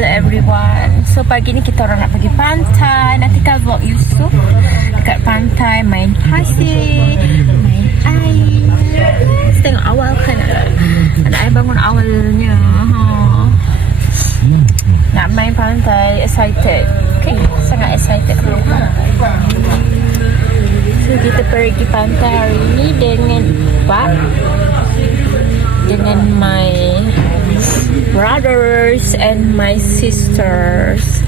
Hello everyone. So pagi ni kita orang nak pergi pantai. Nanti kita vlog Yusuf dekat pantai, main pasir, main air. Tengok awal kan anak saya bangun awalnya. Nak main pantai, excited. Okay, sangat excited. So kita pergi pantai hari ni dengan Pak, dengan my brothers and my sisters.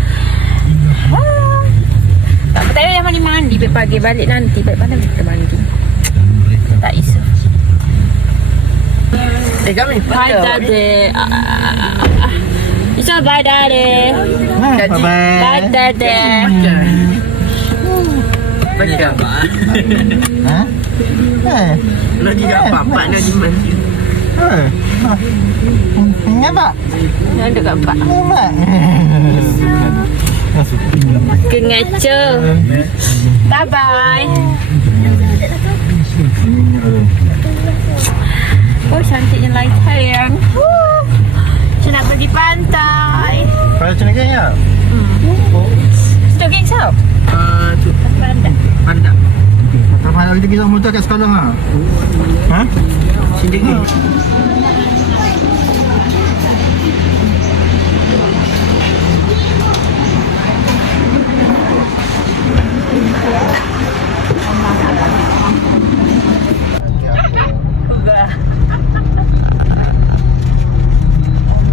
Tak bertanya yang mandi pagi balik nanti. Balik mana kita mandi? Tak isu. Kami Bye daddy. Isa bye daddy. Bye daddy. Macam Ha? nak tidak apa-apa nak di mana. Ngapa? Nak dekat Pak. Ngapa? Kengaca. Bye bye. Oh cantiknya light sayang. Saya nak pergi pantai. Pada macam ni ya? Sudah geng sao? Tu Pandai. pandang. Tak malam kita kisah motor kat sekolah ha? Ha? Sini ni.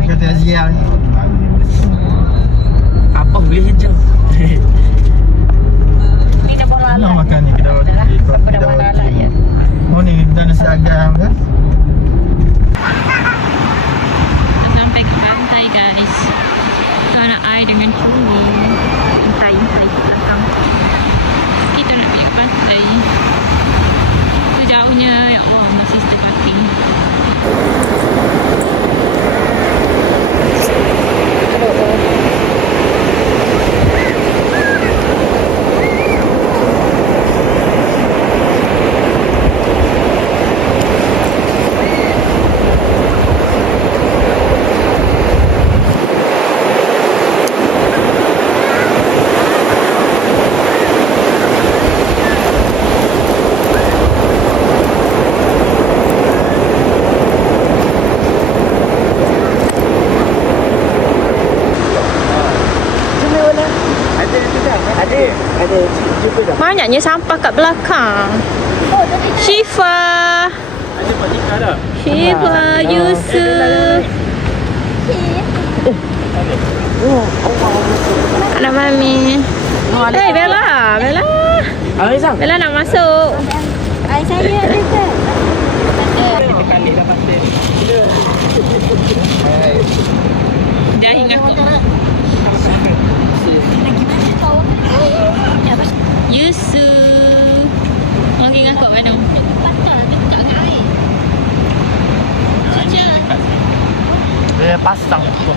Kata Azia ni. Apa boleh je. Ni dah bola Nak lah. makan ni kita Pada bola lah ya. Oh ni dah nasi agam kan? Sampai ke pantai guys. Tu anak I dengan cumi. Pantai ke belakang. Kita nak pergi ke pantai. Tu jauhnya ya Allah masih setepati. Ada jumpa dah. Banyaknya sampah kat belakang. Syifa. Ada Pak Jika dah. Syifa, Yusuf. Anak mami. Hey Bella, Bella. Aizam. Bella nak masuk. Ay, saya ada ke? Kita kali dah pasti. Dah ingat aku. Yusuf. Orang ingat kau mana? Dia pasang tu.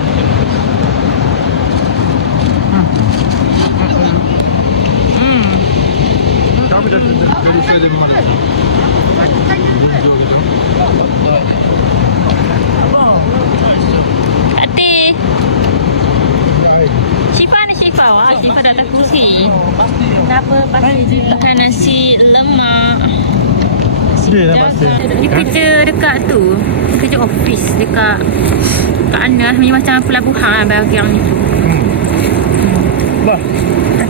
Kami dah berusaha dia memang. Ati. Syifa ni Syifa. Wah, Syifa dah tak kursi. Kenapa pasti Makan nasi lemak. Dia dah pasti. Dia kerja dekat tu. Kerja office dekat Anas. Macam pelabuhan bahagian ni. Bah,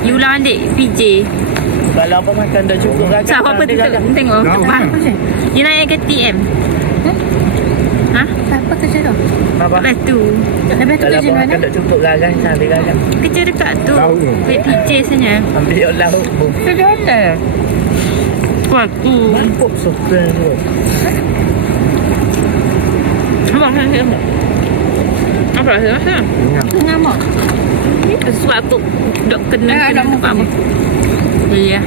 You ulang adik PJ. kalau apa makan dah cukup kan? So apa tu tengok. Jauh Faham? kan? You naik ke TM. Ha? apa kerja tu? Apa? Lepas tu. Lepas tu Kalau kerja apa mana? makan dah cukup kan? Sambil kan? Kerja dekat tu. Laut tu. PJ sebenarnya. Ambil yang lauk pun. Kerja hotel. Kuat tu. Mantap sopan tu. Abang saya. Apa rasa? Tengah mak. Sesuatu dok kena apa? Iya.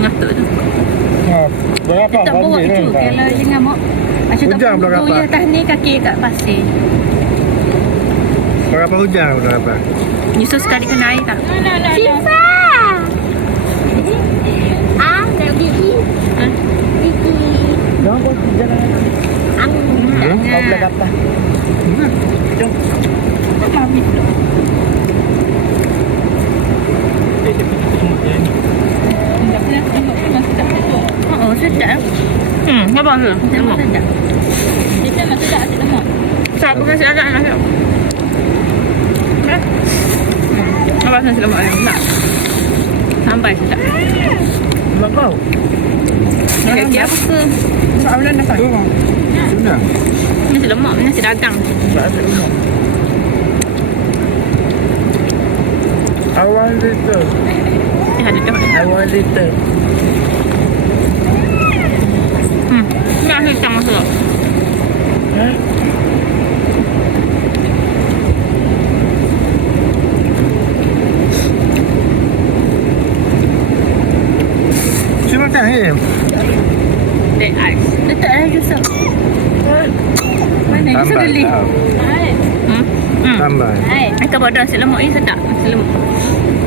Ngatuk tu. Berapa Tak bawa itu. Kalau jangan mak. Macam tak Hujan pula pun rapat. ya atas ni kaki kat pasir. Berapa hujan berapa? Yusuf sekali kena air tak? Syifa! Ah, dah gigi. Gigi. Jangan buat jalan. Ang. Kau boleh dapat. Jom. Mami. ke? Lemak. Kita masih tak asyik lemak. Tak, bukan nasi agak nasi lemak. Apa nasi lemak yang nak? Sampai sedap. Mak kau. Okey, apa ke? Soalan dah tak? Sudah. Nasi lemak, nasi dagang. Awal liter. Ada dah. Awal liter. Ni nasi hitam masuk. Cuma makan ni. Dead ice. Letak dah jusuk. Mana jusuk geli? Tambah. Hai. Kita buat nasi lemak ni sedap. Nasi lemak.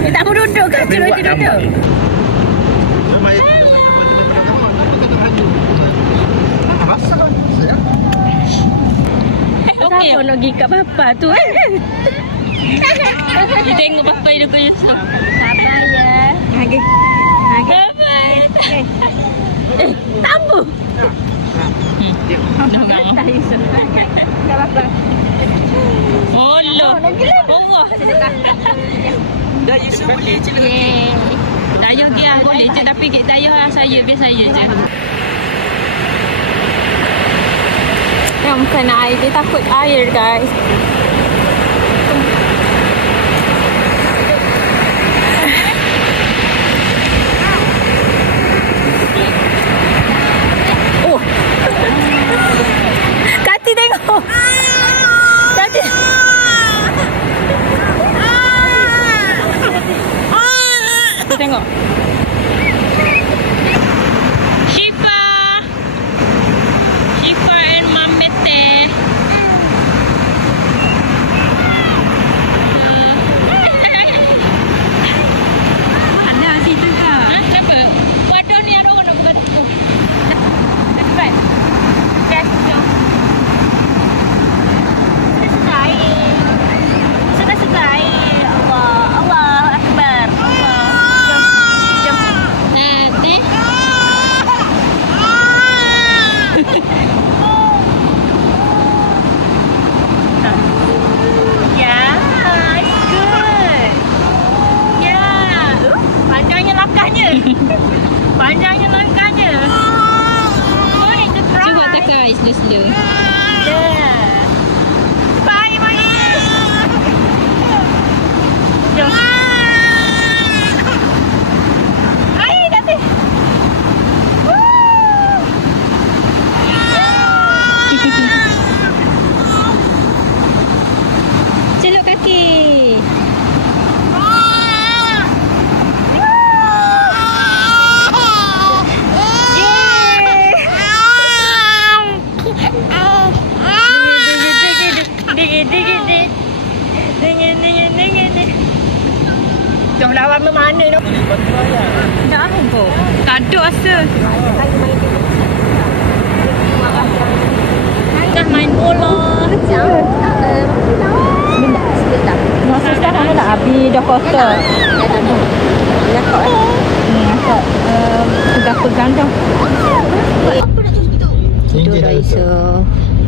Tak mau duduk ke? Cuma duduk. Okey. Siapa nak pergi kat bapa tu? Kita tengok papai dia ke Yusuf. Sabar ya. Okey. Tambu. Tak Yusuf. Tak apa. Oh, loh. Oh, Dah Yusuf boleh je lah. Dayuh dia boleh je tapi dayuh saya biar saya je. Yang bukan air, dia takut air guys. Oh. Kati tengok. Kati. Tengok. Shifa. Shifa and Mamete. Ada situ ke? Kenapa? Wadah ni ada orang nak buka tu. Cepat. Just jom. Sudah suka air. Sudah suka air. Allah. Allah Akbar. Allah. Jom. Jom. Nanti. Yeah, it's good. Yeah. Panjangnya langkahnya. Panjangnya langkahnya. You need to try. Cuba tekan slow-slow. Yeah. Bye, bye. Jom. Air nanti. Celuk kaki. Jom lawan mana tu? Dah apa? Kaduk rasa. Dah main bola. Sebentar. Masa sekarang dah habis dah kotor. Nakak sudah pegang dah. Tidur dah Isu.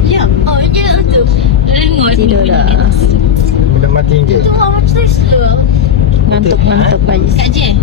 Ya, oh ya tu. Tengok Tidur dah. Dah mati je. Ngantuk-ngantuk lagi. Kak Je.